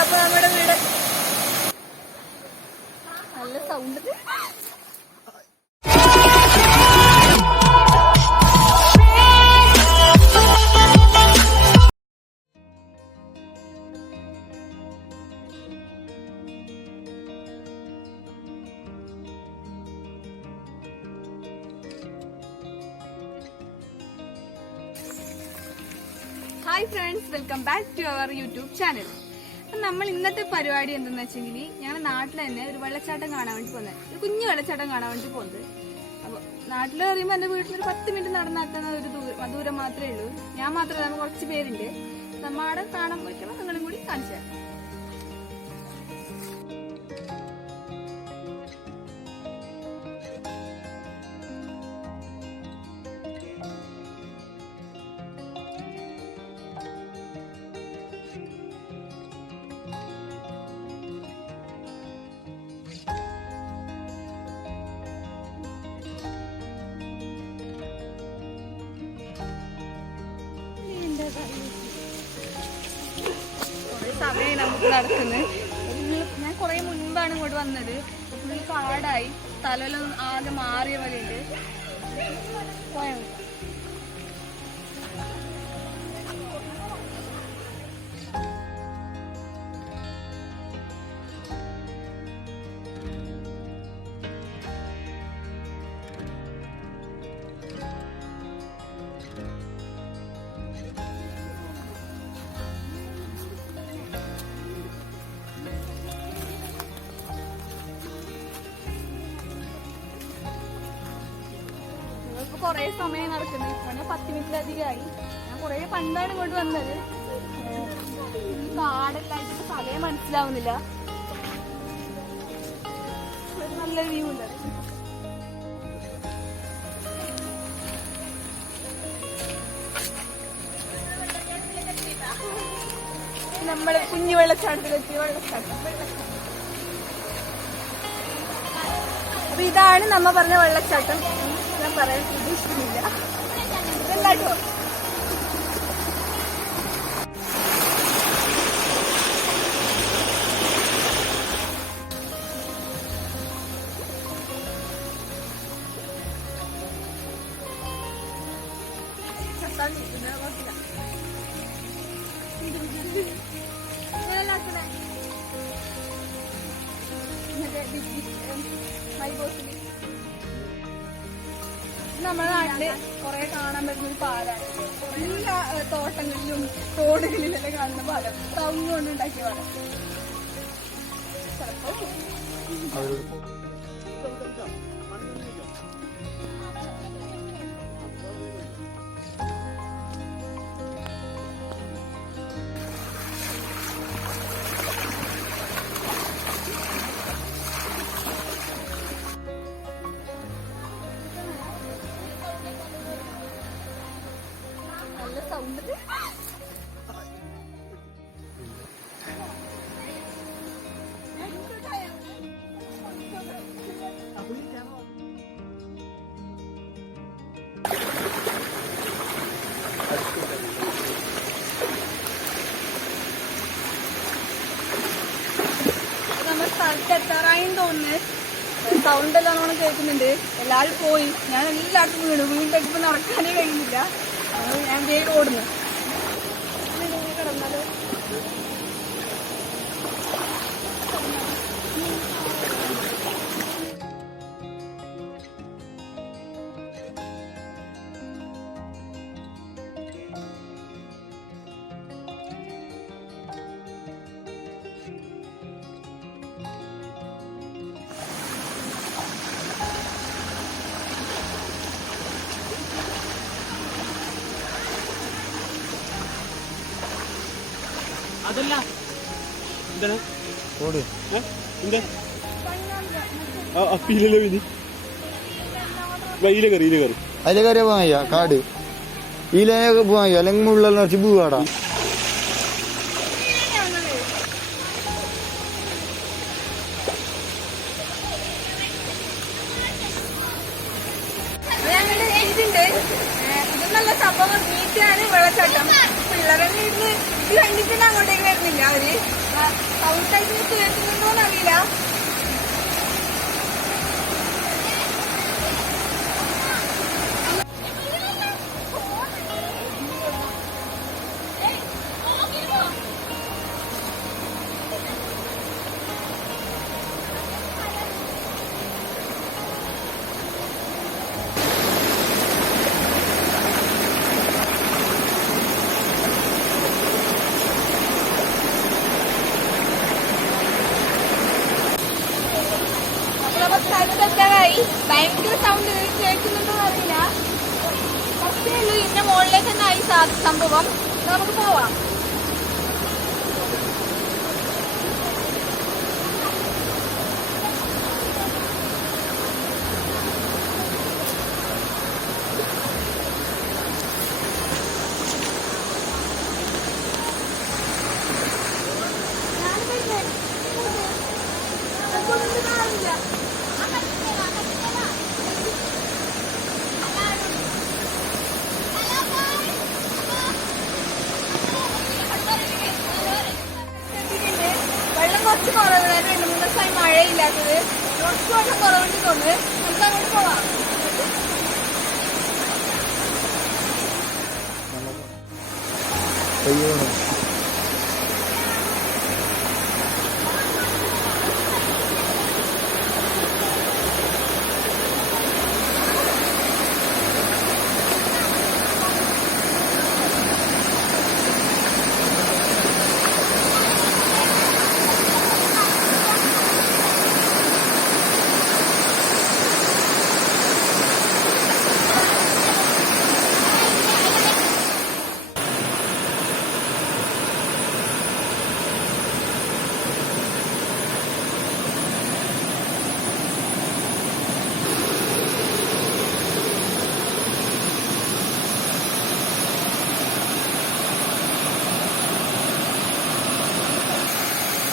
അപ്പൊ നമ്മുടെ വീട് നല്ല sound. Hi friends, welcome back to our YouTube channel. അപ്പം നമ്മൾ ഇന്നത്തെ പരിപാടി എന്തെന്ന് വെച്ചെങ്കിൽ ഞങ്ങളുടെ നാട്ടിൽ തന്നെ ഒരു വെള്ളച്ചാട്ടം കാണാൻ വേണ്ടി പോകുന്നത്, ഒരു കുഞ്ഞു വെള്ളച്ചാട്ടം കാണാൻ വേണ്ടി പോകുന്നത്. അപ്പോൾ നാട്ടിൽ പറയുമ്പോൾ എൻ്റെ വീട്ടിലൊരു 10 മിനിറ്റ് നടന്നാക്കുന്ന ഒരു ദൂരം മാത്രമേ ഉള്ളൂ. ഞാൻ മാത്രമല്ല, നമ്മൾ കുറച്ച് പേരുണ്ട്. നമ്മൾ അവിടെ കാണാൻ പറ്റുമ്പോൾ നിങ്ങളും കൂടി കാണിച്ചു തരാം. കുറെ സമയം നമുക്ക് നടക്കുന്നത്. ഞാൻ കുറെ മുൻപാണ് ഇങ്ങോട്ട് വന്നത്. ഫുൾ കാടായി, സ്ഥലമെല്ലാം ആകെ മാറിയ പോലെ ഉണ്ട്. പോയാൽ കുറെ സമയം നടക്കുന്നത്. ഇപ്പൊ 10 മിനിറ്റിലധികമായി. ഞാൻ കുറെ പണ്ടാണ് ഇങ്ങോട്ട് വന്നത്. കാടെല്ലായിട്ട് സ്ഥലം മനസ്സിലാവുന്നില്ല. നല്ല വ്യൂ ഉണ്ട്. നമ്മള് കുഞ്ഞു വെള്ളച്ചാട്ടത്തിലെത്തി. അപ്പൊ ഇതാണ് നമ്മ പറഞ്ഞ വെള്ളച്ചാട്ടം. ഞാൻ പറയാൻ ഉദ്ദേശിക്കുന്നില്ല. ഇതല്ലാട്ടോ നമ്മുടെ നാട്ടില് കുറെ കാണാൻ പറ്റുന്ന ഒരു പാലാണ്. എല്ലാ തോട്ടങ്ങളിലും തോടുകളിലെല്ലാം കാണുന്ന പാലം, തൗങ്ങ് കൊണ്ട് ഉണ്ടാക്കിയ പാലം. ചിലപ്പോ സൗണ്ട്. നമ്മൾ സ്ഥലത്ത് എത്താറായും തോന്നുന്നു. സൗണ്ട് എല്ലാം നമ്മൾ കേൾക്കുന്നുണ്ട്. എല്ലാവരും പോയി. ഞാൻ എല്ലായിടത്തും വീണു. വീട്ടിലേക്ക് നടക്കാനേ കഴിയുന്നില്ല. ഞാൻ വേഗം ഓടുന്നു. കിടന്നാലോ അതല്ല എന്താണ് റോഡ് എന്താ അപ്പീലല്ലേ വിധി ഇതിലെ കയറി അതിലെ കയറിയാ പോകാൻ കഴിയാ കാട് ഇതിലേക്ക് പോകാൻ കഴിയാ അല്ലെങ്കിൽ ഉള്ള നിറച്ച് പൂവാടാ. ഇത് നല്ല സംഭവം. നീറ്റാണ് വെള്ളച്ചാട്ടം. പിള്ളേരെ ഇത് കണ്ടിട്ട് അങ്ങോട്ടേക്ക് വരുന്നില്ല അവര്. സൗണ്ട് ആയിട്ട് കേൾക്കുന്നുണ്ടോന്ന് അറിയില്ല. സ്ഥലത്തെത്താറായി. ഭയങ്കര സൗണ്ട് കേൾക്കുന്നുണ്ടോ അറിയില്ല. കുറച്ചേ ഉള്ളൂ, ഇതിന്റെ മുകളിലേക്ക് തന്നെ ആയി സംഭവം. നമുക്ക് പോവാം. വെള്ളം കുറച്ച് കുറവ്, 2-3 ദിവസമായി മഴയില്ലാത്തത്. കുറച്ച് വെള്ളം കുറവുണ്ട് തോന്നുന്നു. നമുക്ക് അങ്ങോട്ട് പോവാം.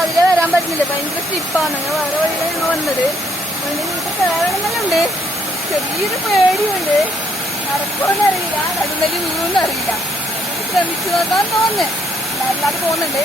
അതിലെ വരാൻ പറ്റുന്നില്ല, ഭയങ്കര സ്ലിപ്പാണ്. ഞങ്ങൾ വേറെ വഴിയിലാണ് ഞങ്ങൾ വന്നത്. വീട്ടിൽ കയറണമെന്നുണ്ട്, ചെറിയൊരു പേടിയുണ്ട്. നടക്കുമെന്ന് അറിയില്ല, നടുമല്ലി വീഴുമെന്ന് അറിയില്ല. ശ്രമിച്ചു നോക്കാൻ തോന്നുന്നു, അല്ലാതെ പോകുന്നുണ്ട്.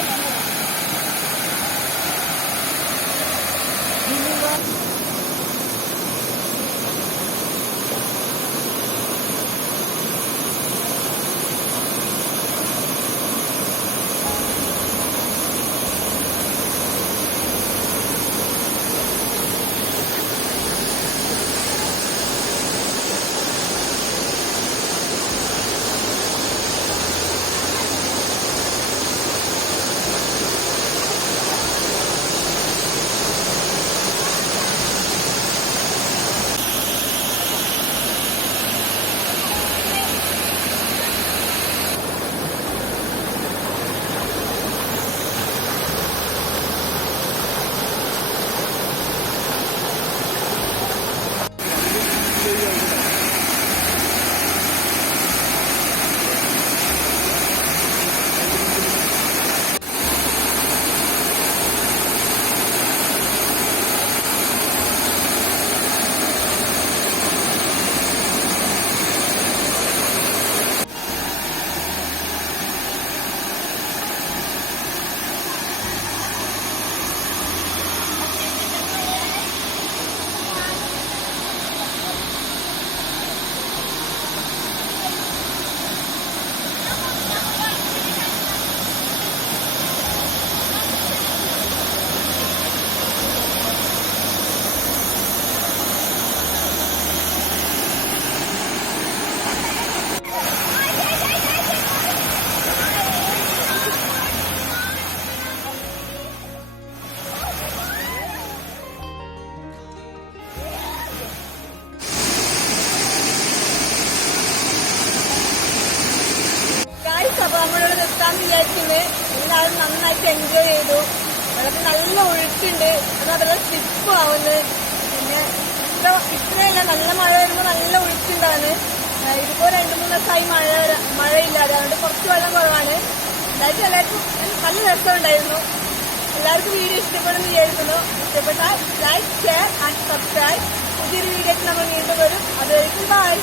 അപ്പൊ നമ്മളിവിടെ നിർത്താന്ന് വിചാരിക്കുന്നത്. എല്ലാവരും നന്നായിട്ട് എൻജോയ് ചെയ്തു. വെള്ളത്തിൽ നല്ല ഒഴുക്കുണ്ട്, എന്നാൽ വെള്ളം സ്ലിപ്പ് ആവുന്നു. പിന്നെ ഇത്രയല്ല, നല്ല മഴ വരുമ്പോൾ നല്ല ഒഴുക്കുണ്ടാണ്. ഇതിപ്പോ 2-3 ദിവസമായി മഴയില്ലാതെ, അതുകൊണ്ട് കുറച്ച് വെള്ളം കുറവാണ്. എന്തായാലും എല്ലാവർക്കും നല്ല രസമുണ്ടായിരുന്നു. എല്ലാവർക്കും വീഡിയോ ഇഷ്ടപ്പെടുന്നു വിചാരിക്കുന്നു. ഇഷ്ടപ്പെട്ടാൽ ലൈക്ക്, ഷെയർ ആൻഡ് സബ്സ്ക്രൈബ്. പുതിയൊരു വീഡിയോക്ക് നമ്മൾ വീണ്ടും വരും. അതുവരെയും ബൈ.